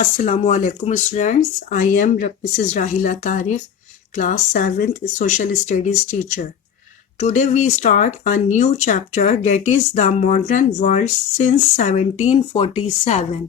Assalamu alaikum students. I am Mrs. Rahila Tariq, class 7th social studies teacher. Today we start a new chapter, that is the modern world since 1747.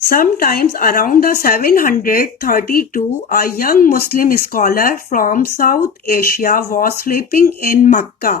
Sometimes around the 732, a young Muslim scholar from South Asia was sleeping in Makkah.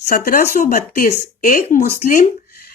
1732,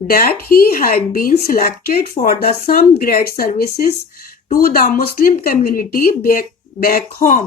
that he had been selected for the some great services to the Muslim community back home.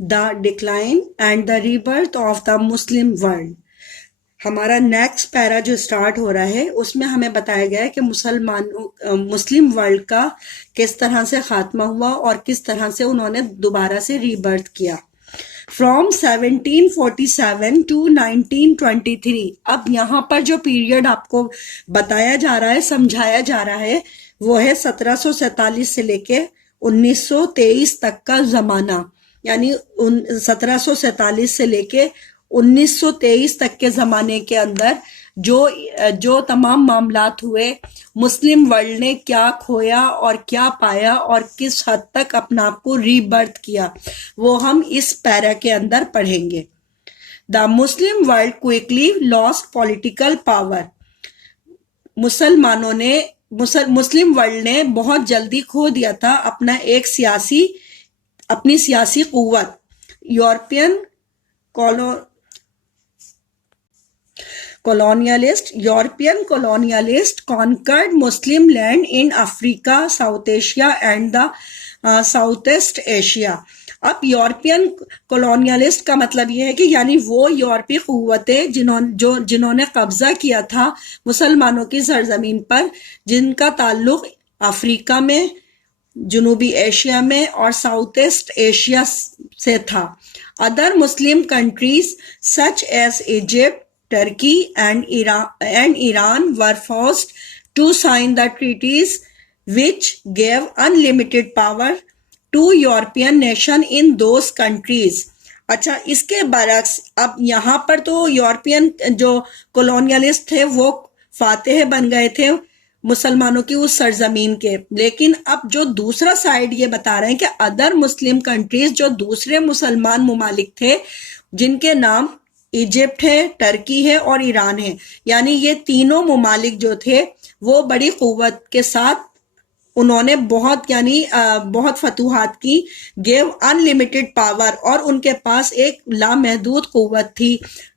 The decline and the rebirth of the Muslim world. ہمارا next پیرا جو start ہو رہا ہے اس میں ہمیں بتایا گیا ہے کہ مسلم ورلڈ کا کس طرح سے خاتمہ ہوا اور کس طرح سے انہوں نے دوبارہ سے ری برتھ کیا. From 1747 to 1923. اب یہاں پر جو پیریڈ آپ کو بتایا جا رہا ہے، سمجھایا جا رہا ہے، وہ ہے 1747 سے لے کے 1923 تک کا زمانہ. یعنی 1747 سے لے کے 1923 تک کے زمانے کے اندر جو تمام معاملات ہوئے، مسلم ورلڈ نے کیا کھویا اور کیا پایا اور کس حد تک اپنا آپ کو ری برتھ کیا، وہ ہم اس پیرا کے اندر پڑھیں گے. The Muslim world quickly lost political power. مسلم ورلڈ نے بہت جلدی کھو دیا تھا اپنی سیاسی قوت. European colonialist conquered Muslim land in Africa, South Asia and the Southeast Asia. اب یورپین کولونیلسٹ کا مطلب یہ ہے کہ یعنی وہ یورپی قوتیں جنہوں نے قبضہ کیا تھا مسلمانوں کی سرزمین پر، جن کا تعلق افریقہ میں، جنوبی ایشیا میں اور ساؤتھ ایسٹ ایشیا سے تھا. Other Muslim countries such as Egypt, Turkey and Iran were forced to sign the treaties which gave unlimited power to European nation in those countries. اچھا، اس کے برعکس اب یہاں پر تو یورپین جو کولونیلسٹ تھے وہ فاتح بن گئے تھے مسلمانوں کی اس سرزمین کے، لیکن اب جو دوسرا سائیڈ یہ بتا رہے ہیں کہ ادر مسلم کنٹریز، جو دوسرے مسلمان ممالک تھے جن کے نام ایجپٹ ہے، ٹرکی ہے اور ایران ہے، یعنی یہ تینوں ممالک جو تھے وہ بڑی قوت کے ساتھ انہوں نے بہت فتوحات کی. گیو ان لمیٹڈ پاور، اور ان کے پاس ایک لامحدود قوت تھی.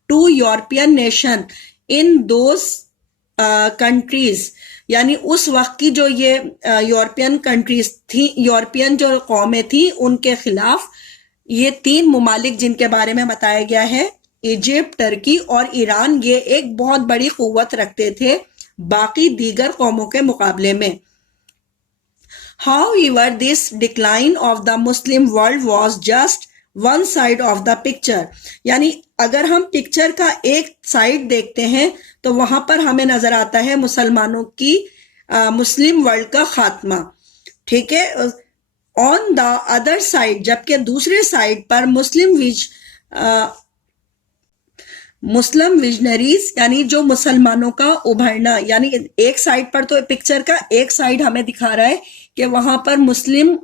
Two European nation in those countries, یعنی اس وقت کی جو یہ یورپین کنٹریز تھی، یورپین جو قومیں تھیں، ان کے خلاف یہ تین ممالک جن کے بارے میں بتایا گیا ہے، ایجپٹ، ٹرکی اور ایران، یہ ایک بہت بڑی قوت رکھتے تھے باقی دیگر قوموں کے مقابلے میں. However, this decline of the Muslim world was just one side of the picture. یعنی اگر ہم پکچر کا ایک سائڈ دیکھتے ہیں تو وہاں پر ہمیں نظر آتا ہے مسلمانوں کی مسلم ورلڈ کا خاتمہ، ٹھیک ہے. On the other side، جبکہ دوسرے سائڈ پر مسلم ویژنریز، یعنی جو مسلمانوں کا ابھرنا، یعنی ایک سائڈ پر تو پکچر کا ایک سائڈ ہمیں دکھا رہا ہے کہ وہاں پر مسلم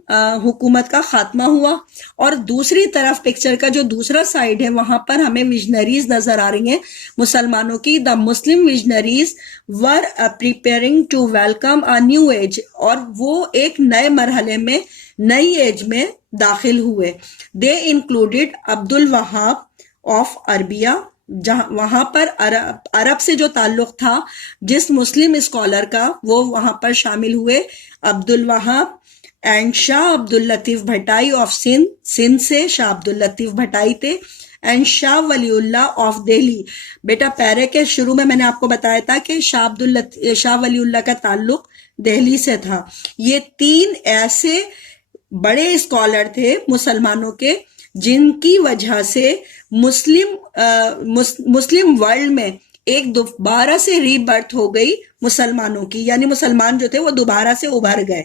حکومت کا خاتمہ ہوا، اور دوسری طرف پکچر کا جو دوسرا سائڈ ہے وہاں پر ہمیں ویژنریز نظر آ رہی ہیں مسلمانوں کی. The Muslim visionaries were preparing to welcome a new age, اور وہ ایک نئے مرحلے میں، نئی ایج میں داخل ہوئے. They included Abdul al-Wahhab of Arabia, جہاں وہاں پر عرب سے جو تعلق تھا جس مسلم اسکالر کا، وہ وہاں پر شامل ہوئے. عبد الوہاب and Shah Abdul Latif Bhittai of Sindh سے شاہ عبد اللطیف بھٹائی تھے. And Shah Wali Allah of Delhi. بیٹا پیرے کے شروع میں نے آپ کو بتایا تھا کہ شاہ ولی اللہ کا تعلق دہلی سے تھا. یہ تین ایسے بڑے اسکالر تھے مسلمانوں کے جن کی وجہ سے مسلم ورلڈ میں ایک دوبارہ سے ری برتھ ہو گئی مسلمانوں کی، یعنی مسلمان جو تھے وہ دوبارہ سے ابھر گئے.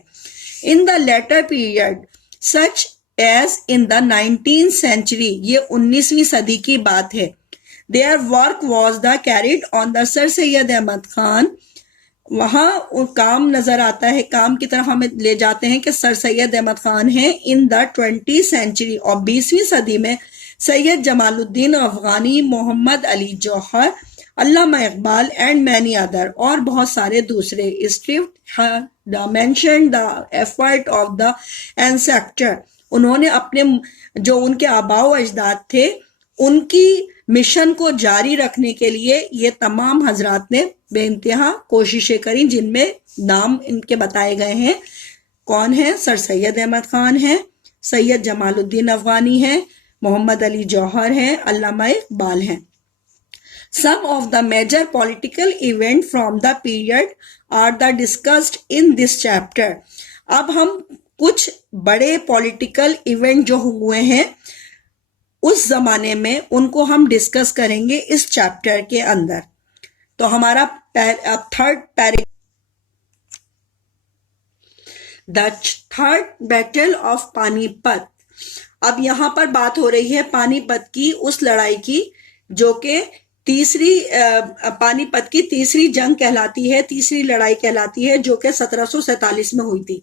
In the later period such as in the 19th century، یہ 19ویں صدی کی بات ہے. Their work was the carried on the Sir Syed Ahmad Khan. وہاں کام نظر آتا ہے، کام کی طرف ہمیں لے جاتے ہیں کہ سر سید احمد خان ہیں. ان دا 20th century، اور 20ویں صدی میں سید جمال الدین افغانی، محمد علی جوہر، علامہ اقبال اینڈ مینی ادر، اور بہت سارے دوسرے. Mention the effort of the ancestor, انہوں نے اپنے جو ان کے آباء و اجداد تھے ان کی مشن کو جاری رکھنے کے لیے یہ تمام حضرات نے بے انتہا کوششیں کریں، جن میں نام ان کے بتائے گئے ہیں. کون ہیں؟ سر سید احمد خان ہیں، سید جمال الدین افغانی ہیں، محمد علی جوہر ہیں، علامہ اقبال ہیں. Some of the major political events from the period are the discussed in this chapter. اب ہم کچھ بڑے پولیٹیکل ایونٹ جو ہوئے ہیں اس زمانے میں ان کو ہم ڈسکس کریں گے اس چیپٹر کے اندر. تو ہمارا third paragraph the third battle of پانی پت. اب یہاں پر بات ہو رہی ہے پانی پت کی اس لڑائی کی جو کہ پانی پت کی تیسری جنگ کہلاتی ہے, تیسری لڑائی کہلاتی ہے, جو کہ 1747 میں ہوئی تھی.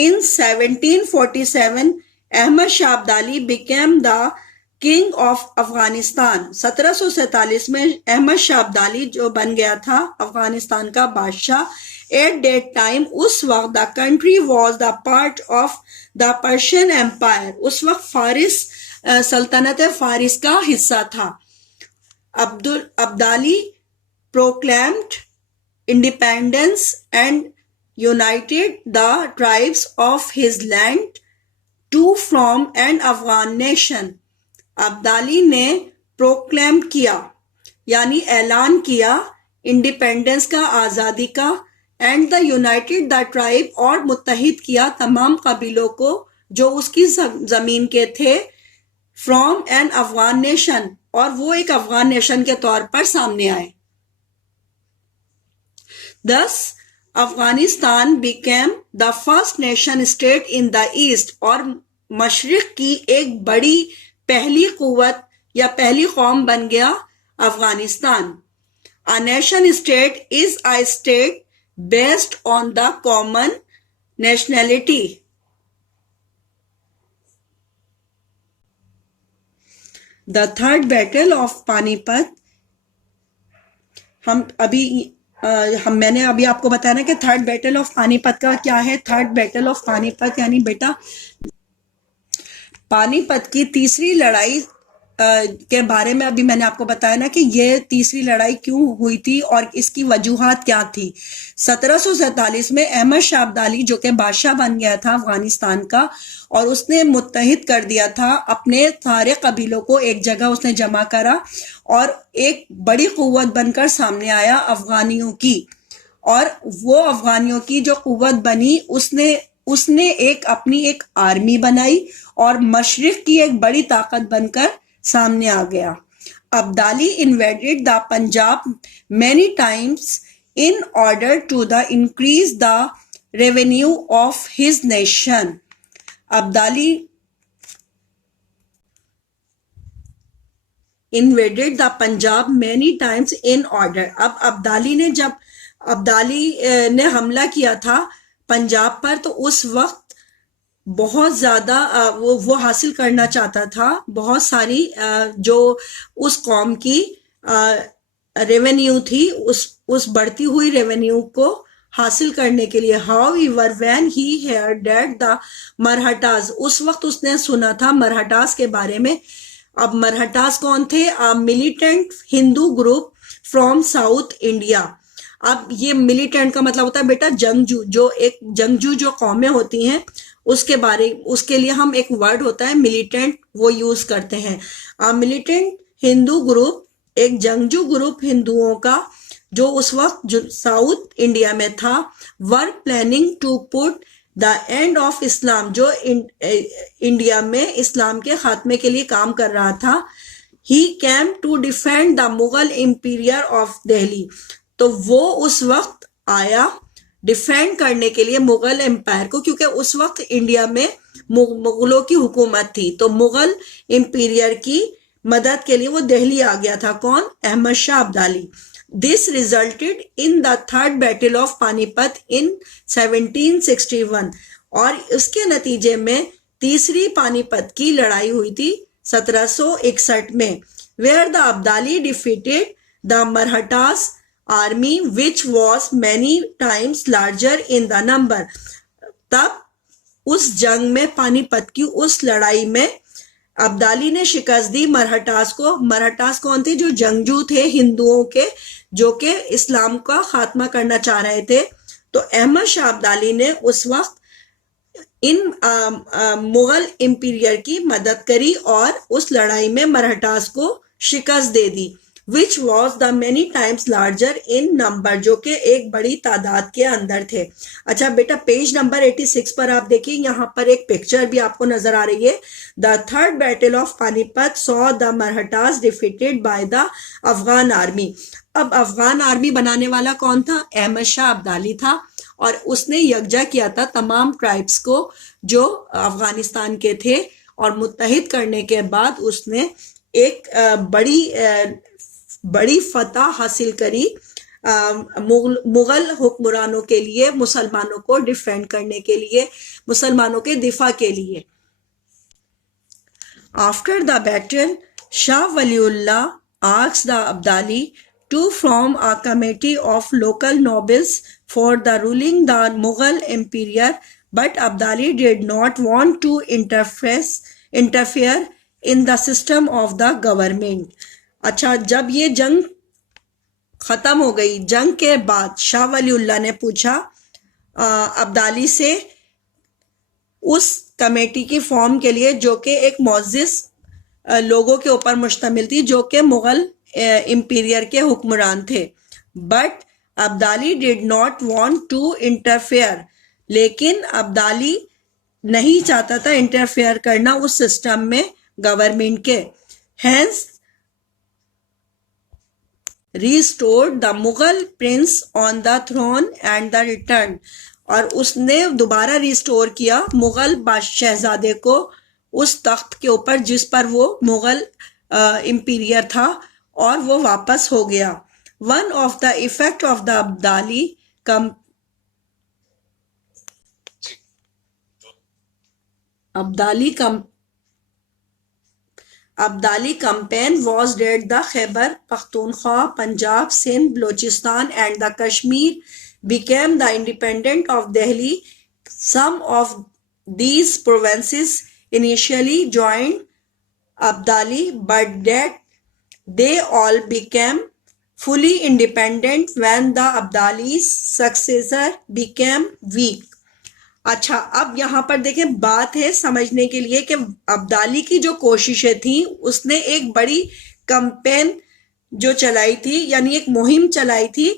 In 1747 Ahmad Shah Abdali became the king of Afghanistan. 1747 میں احمد شاہ ابدالی جو بن گیا تھا افغانستان کا بادشاہ. At that time اس وقت the country was the part of the Persian Empire. اس وقت فارس سلطنت فارس کا حصہ تھا. Abdali proclaimed independence and united the tribes of his land to form an Afghan nation. Abdali نے پروکلیم کیا یعنی اعلان کیا انڈیپینڈنس کا, آزادی کا, and the United the tribe اور متحد کیا تمام قبیلوں کو جو اس کی زمین کے تھے, فرام این افغان نیشن, اور وہ ایک افغان نیشن کے طور پر سامنے آئے. Thus Afghanistan became the first nation state in the east, اور مشرق کی ایک بڑی پہلی قوت یا پہلی قوم بن گیا Afghanistan. A nation state is a state based on the common nationality. The third battle of پانی پت. میں نے ابھی آپ کو بتایا نا کہ تھرڈ بیٹل آف پانی پت کا کیا ہے. تھرڈ بیٹل آف پانی پت یعنی بیٹا پانی پت کی تیسری لڑائی کے بارے میں ابھی میں نے آپ کو بتایا نا کہ یہ تیسری لڑائی کیوں ہوئی تھی اور اس کی وجوہات کیا تھی. 1747 میں احمد شاہ ابدالی جو کہ بادشاہ بن گیا تھا افغانستان کا, اور اس نے متحد کر دیا تھا اپنے سارے قبیلوں کو ایک جگہ اس نے جمع کرا اور ایک بڑی قوت بن کر سامنے آیا افغانیوں کی. اور وہ افغانیوں کی جو قوت بنی اس نے اپنی ایک آرمی بنائی اور مشرق کی ایک بڑی طاقت بن کر سامنے آ گیا. Abdali invaded the Punjab many times in order to increase the revenue of his nation. Abdali invaded the Punjab many times in order. اب ابدالی نے حملہ کیا تھا پنجاب پر تو اس وقت بہت زیادہ وہ حاصل کرنا چاہتا تھا بہت ساری جو اس قوم کی ریونیو تھی اس بڑھتی ہوئی ریونیو کو حاصل کرنے کے لیے. However, when he heard that the مرہٹاز, اس وقت اس نے سنا تھا مرہٹاز کے بارے میں. اب مرہٹاز کون تھے؟ Militant Hindu group from south India. اب یہ ملیٹنٹ کا مطلب ہوتا ہے بیٹا جنگجو, جو ایک جنگجو جو قومیں ہوتی ہیں اس کے لیے ہم ایک ورڈ ہوتا ہے ملیٹنٹ, وہ یوز کرتے ہیں. ملیٹنٹ ہندو گروپ ایک جنگجو گروپ ہندوؤں کا جو اس وقت جو ساؤتھ انڈیا میں تھا, were planning to put the end of Islam, جو انڈیا میں اسلام کے خاتمے کے لیے کام کر رہا تھا. He came to defend the Mughal emperor of Delhi, تو وہ اس وقت آیا ڈیفینڈ کرنے کے لیے مغل امپائر کو, کیونکہ اس وقت انڈیا میں مغلوں کی حکومت تھی, تو مغل امپیریئر کی مدد کے لیے وہ دہلی آ گیا تھا. کون؟ Ahmad Shah Abdali. This resulted in the third battle of پانی پت in 1761, اور اس کے نتیجے میں تیسری پانی پت کی لڑائی ہوئی تھی 1761 میں, where the Abdali defeated the Marathas army which was many times larger in the number. تب اس جنگ میں پانی پت کی اس لڑائی میں ابدالی نے شکست دی مرہٹاس کو. مرہٹاس کون تھے؟ جو جنگجو تھے ہندوؤں کے جو کہ اسلام کا خاتمہ کرنا چاہ رہے تھے. تو احمد شاہ ابدالی نے اس وقت ان مغل امپیریئر کی مدد کری اور اس لڑائی میں مرہٹاس کو شکست دے دی. which was the many times larger in number, جو کہ ایک بڑی تعداد کے اندر تھے. اچھا بیٹا پیج نمبر 86 پر آپ دیکھیں, یہاں پر ایک پکچر بھی آپ کو نظر آ رہی ہے. The third battle of Panipat saw the Marathas defeated by the Afghan army. اب افغان آرمی بنانے والا کون تھا؟ احمد شاہ ابدالی تھا, اور اس نے یکجا کیا تھا تمام ٹرائبس کو جو افغانستان کے تھے, اور متحد کرنے کے بعد اس نے ایک بڑی فتح حاصل کری مغل حکمرانوں کے لیے, مسلمانوں کو ڈیفینڈ کرنے کے لیے, مسلمانوں کے دفاع کے لیے. After the battle, Shah Waliullah asked the Abdali to form a committee of local nobles for the ruling the Mughal Empire, but Abdali did not want to interfere in the system of the government. اچھا جب یہ جنگ ختم ہو گئی, جنگ کے بعد شاہ ولی اللہ نے پوچھا ابدالی سے اس کمیٹی کی فارم کے لیے, جو کہ ایک معزز لوگوں کے اوپر مشتمل تھی جو کہ مغل امپیریئر کے حکمران تھے. But Abdali did not want to interfere, لیکن ابدالی نہیں چاہتا تھا انٹرفیئر کرنا اس سسٹم میں گورنمنٹ کے. Hence restored the Mughal prince on the throne and the returned, اور اس نے دوبارہ ریسٹور کیا مغل شہزادے کو اس تخت کے اوپر جس پر وہ مغل امپیریئر تھا, اور وہ واپس ہو گیا. One of the effect of the Abdali campaign was that the Khyber Pakhtunkhwa, Punjab, Sindh, Balochistan and the Kashmir became the independent of Delhi. Some of these provinces initially joined Abdali, but that they all became fully independent when the Abdali's successor became weak. اچھا اب یہاں پر دیکھیں بات ہے سمجھنے کے لیے کہ ابدالی کی جو کوششیں تھیں, اس نے ایک بڑی کمپین جو چلائی تھی, یعنی ایک مہم چلائی تھی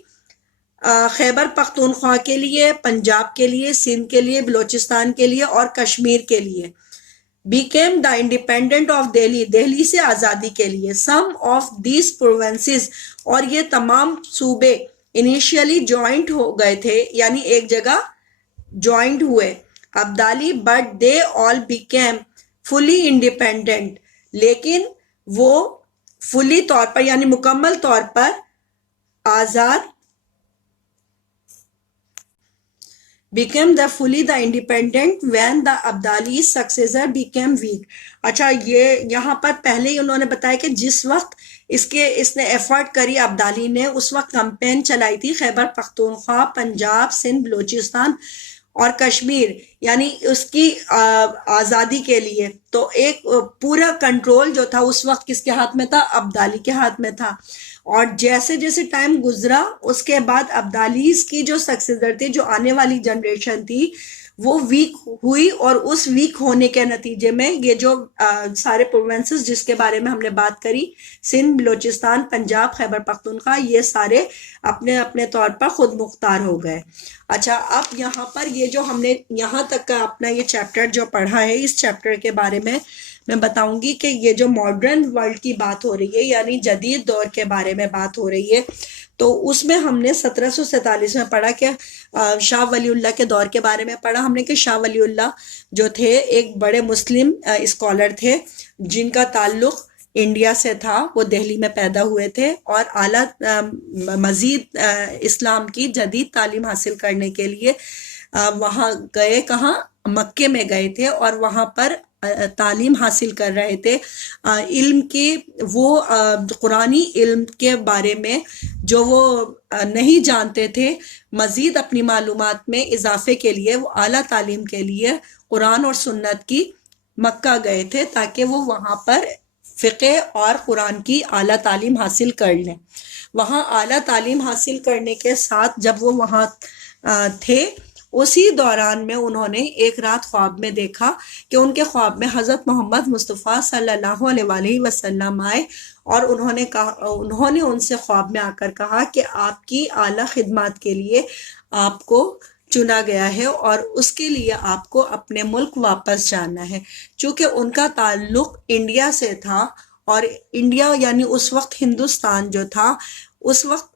خیبر پختونخوا کے لیے, پنجاب کے لیے, سندھ کے لیے, بلوچستان کے لیے اور کشمیر کے لیے. became the independent of Delhi, Delhi سے آزادی کے لیے. some of these provinces, اور یہ تمام صوبے انیشیلی جوائنٹ ہو گئے تھے, یعنی ایک جگہ جوائنٹ ہوئے Abdali, but they all became fully independent, لیکن وہ فلی طور پر یعنی مکمل طور پر آزاد, became the fully the independent when the Abdali's successor became weak. اچھا یہ یہاں پر پہلے ہی انہوں نے بتایا کہ جس وقت اس نے ایفرٹ کری ابدالی نے, اس وقت کمپین چلائی تھی خیبر پختونخوا, پنجاب, سندھ, بلوچستان اور کشمیر, یعنی اس کی آزادی کے لیے. تو ایک پورا کنٹرول جو تھا اس وقت کس کے ہاتھ میں تھا؟ ابدالی کے ہاتھ میں تھا. اور جیسے جیسے ٹائم گزرا اس کے بعد ابدالیز کی جو سکسیسر تھی, جو آنے والی جنریشن تھی, وہ ویک ہوئی, اور اس ویک ہونے کے نتیجے میں یہ جو سارے پروونسز جس کے بارے میں ہم نے بات کری, سندھ, بلوچستان, پنجاب, خیبر پختونخوا, یہ سارے اپنے اپنے طور پر خود مختار ہو گئے. اچھا اب یہاں پر یہ جو ہم نے یہاں تک کا اپنا یہ چیپٹر جو پڑھا ہے, اس چیپٹر کے بارے میں بتاؤں گی کہ یہ جو ماڈرن ورلڈ کی بات ہو رہی ہے, یعنی جدید دور کے بارے میں بات ہو رہی ہے, تو اس میں ہم نے 1747 میں پڑھا کہ شاہ ولی اللہ کے دور کے بارے میں پڑھا ہم نے کہ شاہ ولی اللہ جو تھے ایک بڑے مسلم اسکالر تھے جن کا تعلق انڈیا سے تھا, وہ دہلی میں پیدا ہوئے تھے اور اعلیٰ مزید اسلام کی جدید تعلیم حاصل کرنے کے لیے وہاں گئے, کہاں؟ مکے میں گئے تھے, اور وہاں پر تعلیم حاصل کر رہے تھے علم کی, وہ قرآنی علم کے بارے میں جو وہ نہیں جانتے تھے, مزید اپنی معلومات میں اضافے کے لیے وہ اعلیٰ تعلیم کے لیے قرآن اور سنت کی مکہ گئے تھے تاکہ وہ وہاں پر فقہ اور قرآن کی اعلیٰ تعلیم حاصل کر لیں. وہاں اعلیٰ تعلیم حاصل کرنے کے ساتھ جب وہ وہاں تھے, اسی دوران میں انہوں نے ایک رات خواب میں دیکھا کہ ان کے خواب میں حضرت محمد مصطفیٰ صلی اللہ علیہ وآلہ وسلم آئے اور انہوں نے ان سے خواب میں آ کر کہا کہ آپ کی اعلیٰ خدمات کے لیے آپ کو چنا گیا ہے اور اس کے لیے آپ کو اپنے ملک واپس جانا ہے. چونکہ ان کا تعلق انڈیا سے تھا اور انڈیا یعنی اس وقت ہندوستان جو تھا اس وقت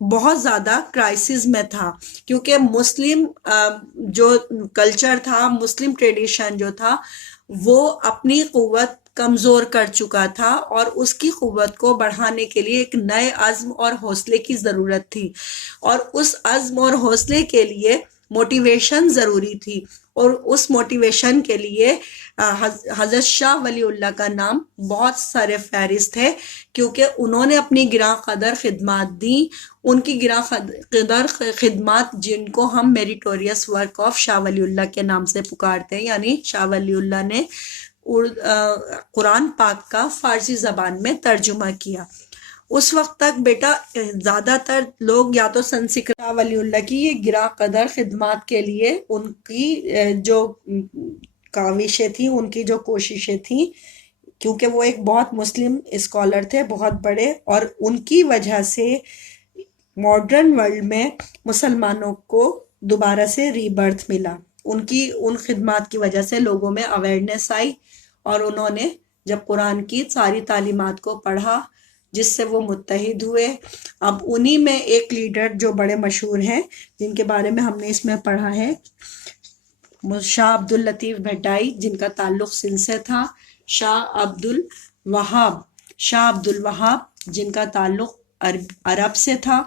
بہت زیادہ کرائسس میں تھا، کیونکہ مسلم جو کلچر تھا، مسلم ٹریڈیشن جو تھا وہ اپنی قوت کمزور کر چکا تھا اور اس کی قوت کو بڑھانے کے لیے ایک نئے عزم اور حوصلے کی ضرورت تھی، اور اس عزم اور حوصلے کے لیے موٹیویشن ضروری تھی. اور اس موٹیویشن کے لیے حضرت شاہ ولی اللہ کا نام بہت سارے فہرست ہے، کیونکہ انہوں نے اپنی گراں قدر خدمات دیں. ان کی گراں قدر خدمات جن کو ہم میریٹوریس ورک آف شاہ ولی اللہ کے نام سے پکارتے ہیں، یعنی شاہ ولی اللہ نے قرآن پاک کا فارسی زبان میں ترجمہ کیا. اس وقت تک بیٹا زیادہ تر لوگ یا تو سنسکرت ولی اللہ کی یہ گراں قدر خدمات کے لیے ان کی جو کاوشیں تھیں، ان کی جو کوششیں تھیں، کیونکہ وہ ایک بہت مسلم اسکالر تھے، بہت بڑے، اور ان کی وجہ سے ماڈرن ورلڈ میں مسلمانوں کو دوبارہ سے ری برتھ ملا. ان خدمات کی وجہ سے لوگوں میں اویئرنیس آئی اور انہوں نے جب قرآن کی ساری تعلیمات کو پڑھا جس سے وہ متحد ہوئے. اب انہی میں ایک لیڈر جو بڑے مشہور ہیں جن کے بارے میں ہم نے اس میں پڑھا ہے، شاہ عبد اللطیف بھٹائی، جن کا تعلق سندھ سے تھا، شاہ عبد الوہاب جن کا تعلق عرب سے تھا،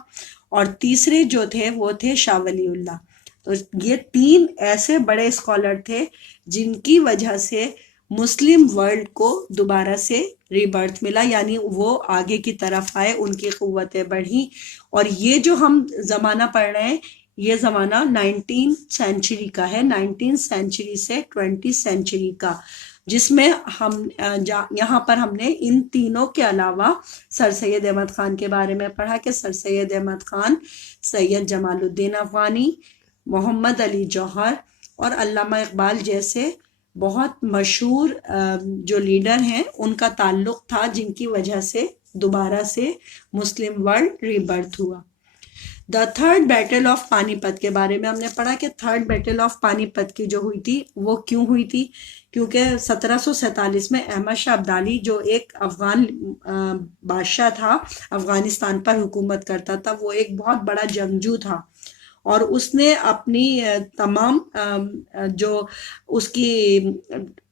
اور تیسرے جو تھے وہ تھے شاہ ولی اللہ. تو یہ تین ایسے بڑے اسکالر تھے جن کی وجہ سے مسلم ورلڈ کو دوبارہ سے ری برتھ ملا، یعنی وہ آگے کی طرف آئے، ان کی قوتیں بڑھیں. اور یہ جو ہم زمانہ پڑھ رہے ہیں یہ زمانہ 19 سینچری کا ہے، 19 سینچری سے 20 سینچری کا، جس میں ہم یہاں پر ہم نے ان تینوں کے علاوہ سر سید احمد خان کے بارے میں پڑھا کہ سر سید احمد خان، سید جمال الدین افغانی، محمد علی جوہر اور علامہ اقبال جیسے بہت مشہور جو لیڈر ہیں ان کا تعلق تھا، جن کی وجہ سے دوبارہ سے مسلم ورلڈ ری برتھ ہوا. دا تھرڈ بیٹل آف پانی پت کے بارے میں ہم نے پڑھا کہ تھرڈ بیٹل آف پانی پت کی جو ہوئی تھی وہ کیوں ہوئی تھی، کیونکہ 1747 میں احمد شاہ ابدالی جو ایک افغان بادشاہ تھا، افغانستان پر حکومت کرتا تھا، وہ ایک بہت بڑا جنگجو تھا، اور اس نے اپنی تمام جو اس کی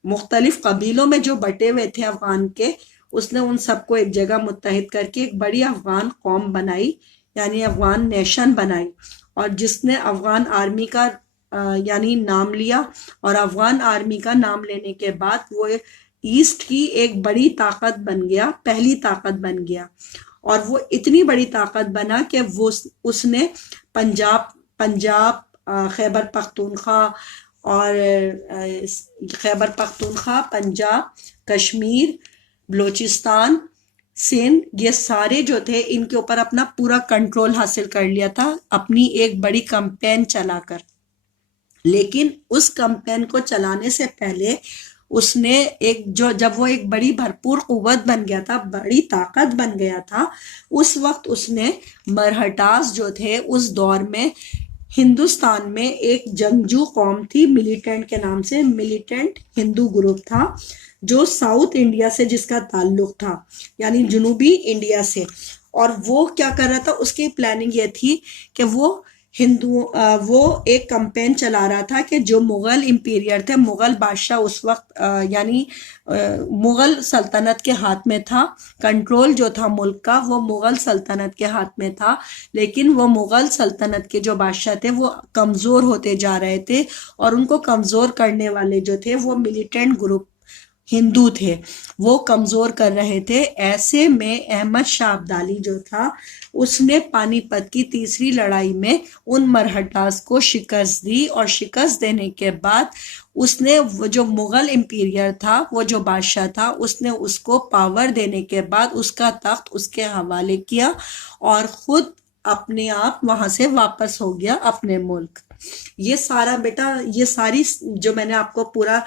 مختلف قبیلوں میں جو بٹے ہوئے تھے افغان کے، اس نے ان سب کو ایک جگہ متحد کر کے ایک بڑی افغان قوم بنائی، یعنی افغان نیشن بنائی، اور جس نے افغان آرمی کا یعنی نام لیا، اور افغان آرمی کا نام لینے کے بعد وہ ایسٹ کی ایک بڑی طاقت بن گیا، پہلی طاقت بن گیا. اور وہ اتنی بڑی طاقت بنا کہ اس نے پنجاب، خیبر پختونخوا پنجاب، کشمیر، بلوچستان، سندھ، یہ سارے جو تھے ان کے اوپر اپنا پورا کنٹرول حاصل کر لیا تھا اپنی ایک بڑی کمپین چلا کر. لیکن اس کمپین کو چلانے سے پہلے اس نے جب وہ ایک بڑی بھرپور قوت بن گیا تھا، بڑی طاقت بن گیا تھا، اس وقت اس نے مرہٹاز جو تھے اس دور میں ہندوستان میں ایک جنگجو قوم تھی ملیٹنٹ کے نام سے، ملیٹنٹ ہندو گروپ تھا جو ساؤتھ انڈیا سے جس کا تعلق تھا، یعنی جنوبی انڈیا سے. اور وہ کیا کر رہا تھا، اس کی پلاننگ یہ تھی کہ وہ ایک کمپین چلا رہا تھا کہ جو مغل امپیریئر تھے، مغل بادشاہ اس وقت یعنی مغل سلطنت کے ہاتھ میں تھا، کنٹرول جو تھا ملک کا وہ مغل سلطنت کے ہاتھ میں تھا، لیکن وہ مغل سلطنت کے جو بادشاہ تھے وہ کمزور ہوتے جا رہے تھے، اور ان کو کمزور کرنے والے جو تھے وہ ملیٹنٹ گروپ ہندو تھے، وہ کمزور کر رہے تھے. ایسے میں احمد شاہ ابدالی جو تھا اس نے پانی پت کی تیسری لڑائی میں ان مرہٹاز کو شکست دی، اور شکست دینے کے بعد اس نے وہ جو مغل امپیریئر تھا، وہ جو بادشاہ تھا، اس نے اس کو پاور دینے کے بعد اس کا تخت اس کے حوالے کیا اور خود اپنے آپ وہاں سے واپس ہو گیا اپنے ملک. یہ سارا بیٹا، یہ ساری جو میں نے آپ کو پورا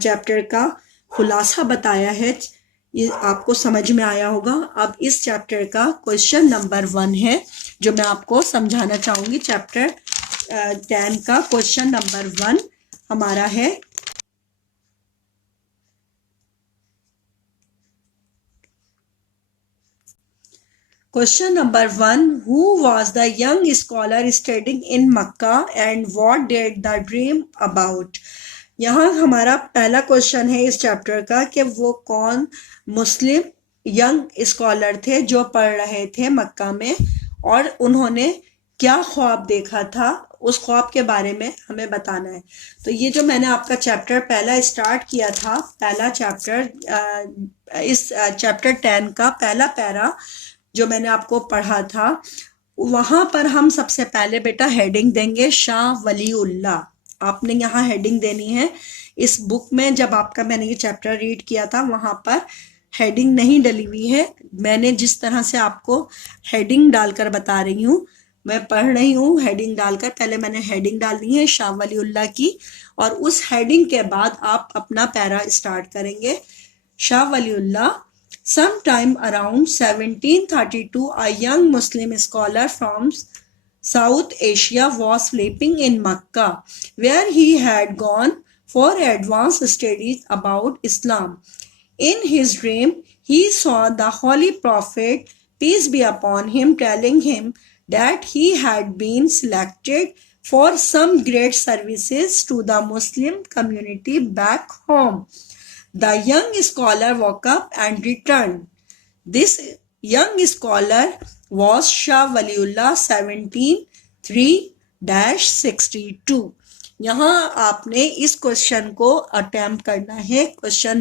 چیپٹر کا خلاصہ بتایا ہے، یہ آپ کو سمجھ میں آیا ہوگا۔ اب اس چیپٹر کا کوشچن نمبر 1 ہے جو میں آپ کو سمجھانا چاہوں گی۔ چیپٹر 10 کا کوشچن نمبر 1 ہمارا ہے، Question number 1. Who was the young scholar studying in Makkah and what did the dream about? یہاں ہمارا پہلا کوشچن ہے اس چیپٹر کا کہ وہ کون مسلم ینگ اسکالر تھے جو پڑھ رہے تھے مکہ میں، اور انہوں نے کیا خواب دیکھا تھا، اس خواب کے بارے میں ہمیں بتانا ہے۔ تو یہ جو میں نے آپ کا چیپٹر پہلا اسٹارٹ کیا تھا، پہلا چیپٹر، اس چیپٹر 10 کا پہلا پیرا جو میں نے آپ کو پڑھا تھا، وہاں پر ہم سب سے پہلے بیٹا ہیڈنگ دیں گے شاہ ولی اللہ۔ آپ نے یہاں ہیڈنگ دینی ہے۔ اس بک میں جب آپ کا میں نے یہ چیپٹر ریڈ کیا تھا وہاں پر ہیڈنگ نہیں ڈلی ہوئی ہے۔ میں نے جس طرح سے آپ کو ہیڈنگ ڈال کر بتا رہی ہوں، میں پڑھ رہی ہوں ہیڈنگ ڈال کر، پہلے میں نے ہیڈنگ ڈالنی ہے شاہ ولی اللہ کی، اور اس ہیڈنگ کے بعد آپ اپنا پیرا اسٹارٹ کریں گے۔ شاہ ولی اللہ: Sometime around 1732, a young Muslim scholar from South Asia was sleeping in Makkah, where he had gone for advanced studies about Islam. In his dream, he saw the Holy Prophet, peace be upon him, telling him that he had been selected for some great services to the Muslim community back home. The young scholar woke up and returned. This young scholar was Shah Waliullah 17-3-62. یہاں آپ نے اس question کو attempt کرنا ہے۔ Question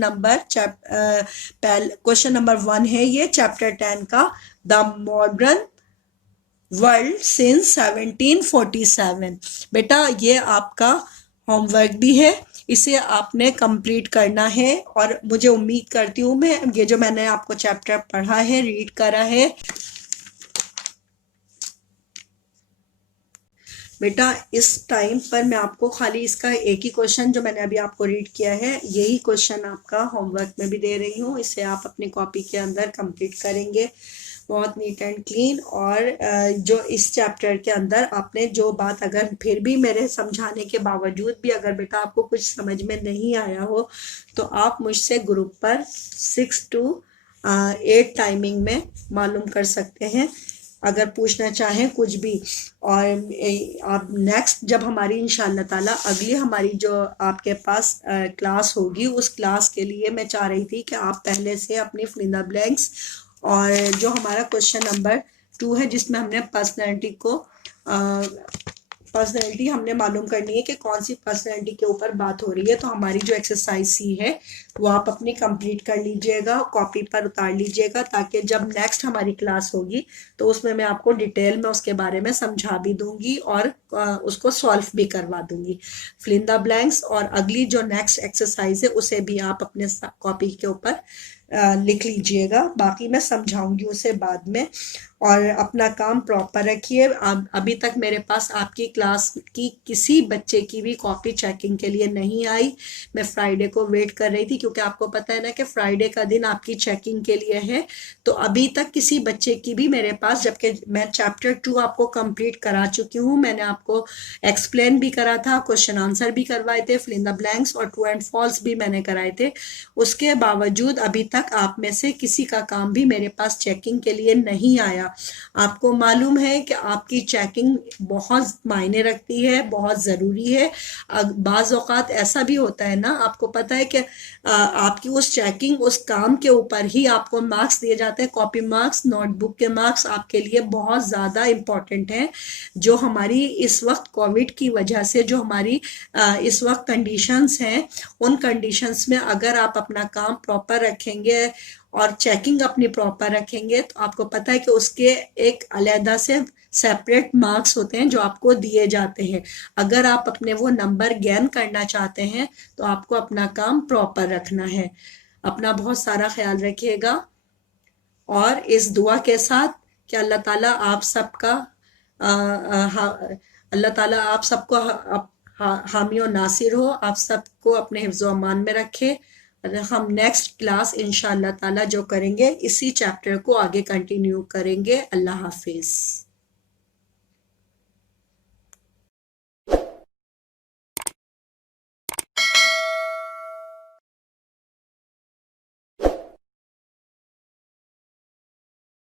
number 1 ہے یہ chapter 10 کا، the modern world since 1747۔ بیٹا یہ آپ کا ہوم ورک بھی ہے، اسے آپ نے کمپلیٹ کرنا ہے، اور مجھے امید کرتی ہوں میں یہ جو میں نے آپ کو چیپٹر پڑھا ہے، ریڈ کرا ہے، بیٹا اس ٹائم پر میں آپ کو خالی اس کا ایک ہی کوشچن جو میں نے ابھی آپ کو ریڈ کیا ہے، یہی کوشچن آپ کا ہوم ورک میں بھی دے رہی ہوں، اسے آپ اپنی کاپی کے اندر کمپلیٹ کریں گے بہت نیٹ اینڈ کلین۔ اور جو اس چیپٹر کے اندر آپ نے جو بات اگر پھر بھی میرے سمجھانے کے باوجود بھی اگر بیٹا آپ کو کچھ سمجھ میں نہیں آیا ہو تو آپ مجھ سے گروپ پر 6 to 8 ٹائمنگ میں معلوم کر سکتے ہیں اگر پوچھنا چاہیں کچھ بھی۔ اور آپ نیکسٹ جب ہماری انشاءاللہ تعالیٰ اگلی ہماری جو آپ کے پاس کلاس ہوگی، اس کلاس کے لیے میں چاہ رہی تھی کہ آپ پہلے سے اپنی فلندا بلینکس اور جو ہمارا کوشچن نمبر 2 ہے جس میں ہم نے پرسنالٹی ہم نے معلوم کرنی ہے کہ کون سی پرسنالٹی کے اوپر بات ہو رہی ہے، تو ہماری جو ایکسرسائز سی ہے وہ آپ اپنی کمپلیٹ کر لیجئے گا، کاپی پر اتار لیجئے گا، تاکہ جب نیکسٹ ہماری کلاس ہوگی تو اس میں آپ کو ڈیٹیل میں اس کے بارے میں سمجھا بھی دوں گی اور اس کو سالو بھی کروا دوں گی۔ فلندا بلینکس اور اگلی جو نیکسٹ ایکسرسائز ہے اسے بھی آپ اپنے کاپی کے اوپر لکھ لیجئے گا، باقی میں سمجھاؤں گی اسے بعد میں۔ اور اپنا کام پراپر رکھیے۔ ابھی تک میرے پاس آپ کی کلاس کی کسی بچے کی بھی کاپی چیکنگ کے لیے نہیں آئی۔ میں فرائیڈے کو ویٹ کر رہی تھی کیونکہ آپ کو پتہ ہے نا کہ فرائیڈے کا دن آپ کی چیکنگ کے لیے ہے، تو ابھی تک کسی بچے کی بھی میرے پاس، جبکہ میں چیپٹر 2 آپ کو کمپلیٹ کرا چکی ہوں، میں نے آپ کو ایکسپلین بھی کرا تھا، کوشچن آنسر بھی کروائے تھے، فلندا بلینکس اور ٹرو اینڈ فالس بھی میں نے کرائے تھے، اس کے باوجود ابھی تک آپ میں سے کسی کا کام بھی میرے پاس چیکنگ کے لیے نہیں آیا۔ آپ کو معلوم ہے کہ آپ کی چیکنگ بہت معنی رکھتی ہے، بہت ضروری ہے۔ بعض اوقات ایسا بھی ہوتا ہے نا، آپ کو پتہ ہے کہ آپ کی اس چیکنگ، اس کام کے اوپر ہی آپ کو مارکس دیے جاتے ہیں، کاپی مارکس، نوٹ بک کے مارکس آپ کے لیے بہت زیادہ امپورٹنٹ ہیں۔ جو ہماری اس وقت کووڈ کی وجہ سے جو ہماری اس وقت کنڈیشنز ہیں، ان کنڈیشنز میں اگر آپ اپنا کام پراپر رکھیں گے اور چیکنگ اپنی پراپر رکھیں گے تو آپ کو پتہ ہے کہ اس کے ایک علیحدہ سے سیپریٹ مارکس ہوتے ہیں جو آپ کو دیے جاتے ہیں۔ اگر آپ اپنے وہ نمبر گین کرنا چاہتے ہیں تو آپ کو اپنا کام پراپر رکھنا ہے۔ اپنا بہت سارا خیال رکھیے گا، اور اس دعا کے ساتھ کہ اللہ تعالیٰ آپ سب کا اللہ تعالیٰ آپ سب کو حامی و ناصر ہو، آپ سب کو اپنے حفظ و امان میں رکھے۔ اور ہم نیکسٹ کلاس انشاءاللہ تعالیٰ جو کریں گے اسی چیپٹر کو آگے کنٹینیو کریں گے۔ اللہ حافظ۔